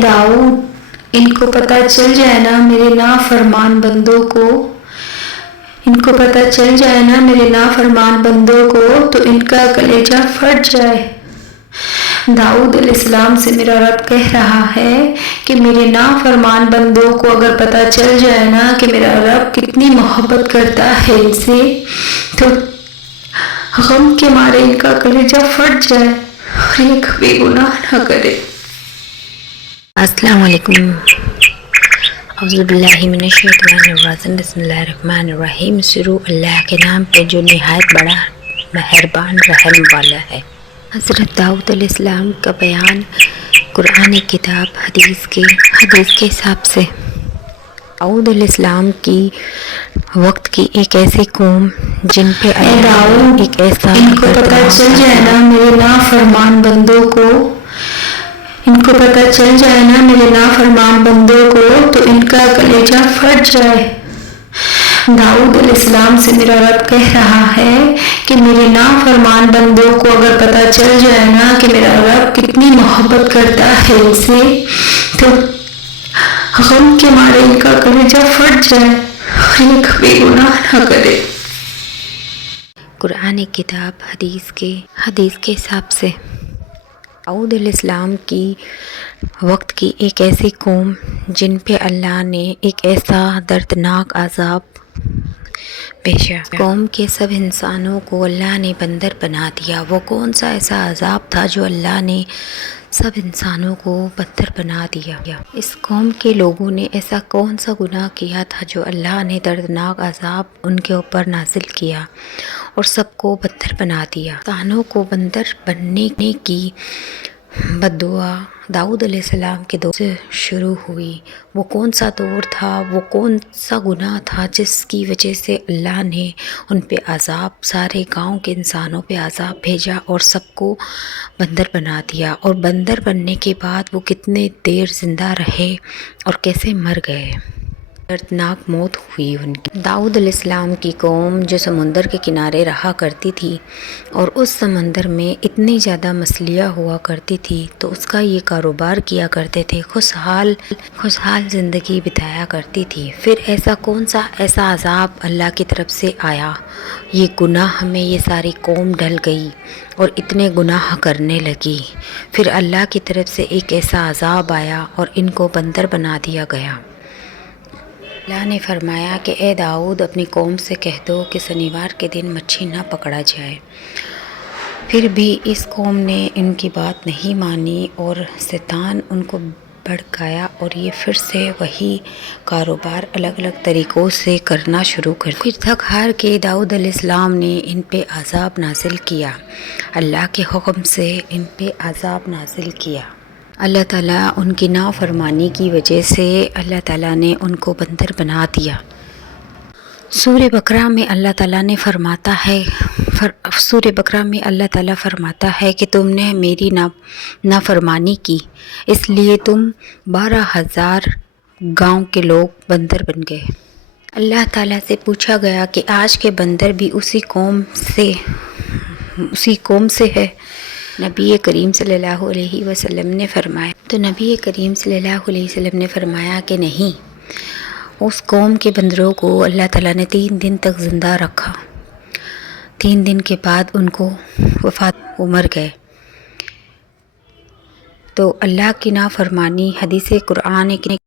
दाऊद इनको पता चल जाए ना मेरे नाफरमान बंदों को, इनको पता चल जाए ना मेरे नाफरमान बंदों को तो इनका कलेजा फट जाए। दाऊद अलैहिस्सलाम से मेरा रब कह रहा है कि मेरे नाफरमान बंदों को अगर पता चल जाए ना कि मेरा रब कितनी मोहब्बत करता है इनसे, तो गम के मारे इनका कलेजा फट जाए और ये कभी गुनाह ना करे। अस्सलाम वालेकुम। औज़ुबिल्लाहि मिनश्शैतानिर्रजीम। बिस्मिल्लाहिर्रहमानिर्रहीम। शुरू अल्लाह के नाम पे जो निहायत बड़ा मेहरबान रहम वाला है। हज़रत दाऊद अलैहिस्सलाम का बयान कुरान किताब हदीस के हिसाब से। दाऊद अलैहिस्सलाम की वक्त की एक ऐसी कौम जिन पे दाऊद एक ऐसा इनको पता चल जाए ना मेरे नाफरमान बंदों को, इनको पता चल जाए ना मेरे नाफरमान बंदों को तो इनका कलेजा फट जाए। दाऊद अलैहिस्सलाम से मेरा रब कह रहा है कि मेरे नाफरमान बंदों को अगर पता चल जाए ना कि मेरा रब कितनी मोहब्बत करता है इनसे, तो गम के मारे इनका कलेजा फट जाए और ये कभी गुनाह ना करे। कुरान किताब हदीस के हिसाब से। दाऊद अलैहिस्सलाम की वक्त की एक ऐसी कौम जिन पे अल्लाह ने एक ऐसा दर्दनाक अज़ाब पेशा। कौम के सब इंसानों को अल्लाह ने बंदर बना दिया। वो कौन सा ऐसा अज़ाब था जो अल्लाह ने सब इंसानों को बंदर बना दिया। इस कौम के लोगों ने ऐसा कौन सा गुनाह किया था जो अल्लाह ने दर्दनाक अज़ाब उनके ऊपर नाजिल किया और सबको बंदर बना दिया। इंसानों को बंदर बनने की बद्दुआ दाऊद अलैहिस्सलाम के दौर से शुरू हुई। वो कौन सा दौर था, वो कौन सा गुनाह था जिसकी वजह से अल्लाह ने उन पे अज़ाब, सारे गांव के इंसानों पे अज़ाब भेजा और सबको बंदर बना दिया। और बंदर बनने के बाद वो कितने देर ज़िंदा रहे और कैसे मर गए, दर्दनाक मौत हुई उनकी। दाऊद अलैहिस्सलाम की कौम जो समुंदर के किनारे रहा करती थी और उस समंदर में इतनी ज़्यादा मछलियाँ हुआ करती थी तो उसका ये कारोबार किया करते थे, खुशहाल ज़िंदगी बिताया करती थी। फिर ऐसा कौन सा ऐसा अज़ाब अल्लाह की तरफ से आया, ये गुनाह में ये सारी कौम ढल गई और इतने गुनाह करने लगी। फिर अल्लाह की तरफ से एक ऐसा अज़ाब आया और इनको बंदर बना दिया गया। अल्लाह ने फरमाया कि ए दाऊद अपनी कौम से कह दो कि शनिवार के दिन मच्छी ना पकड़ा जाए। फिर भी इस कौम ने इनकी बात नहीं मानी और शैतान उनको भड़काया और ये फिर से वही कारोबार अलग अलग तरीक़ों से करना शुरू कर दिया। फिर थक हार के दाऊद अलैहिस्सलाम ने इन पे अज़ाब नाजिल किया, अल्लाह के हुक्म से इन पे अज़ाब नाजिल किया। अल्लाह ताला उनकी नाफरमानी की वजह से अल्लाह ताला ने उनको बंदर बना दिया। सूरह बकरा में अल्लाह ताला ने फरमाता है कि तुमने मेरी नाफरमानी की, इसलिए तुम 12,000 गांव के लोग बंदर बन गए। अल्लाह ताला से पूछा गया कि आज के बंदर भी उसी कौम से है। नबी करीम सल्लल्लाहु अलैहि वसल्लम ने फरमाया, तो नबी करीम सल्लल्लाहु अलैहि वसल्लम ने फरमाया कि नहीं, उस कौम के बंदरों को अल्लाह ताला ने 3 दिन तक ज़िंदा रखा। 3 दिन के बाद उनको वफ़ात मर गए। तो अल्लाह की नाफरमानी हदीस कुरान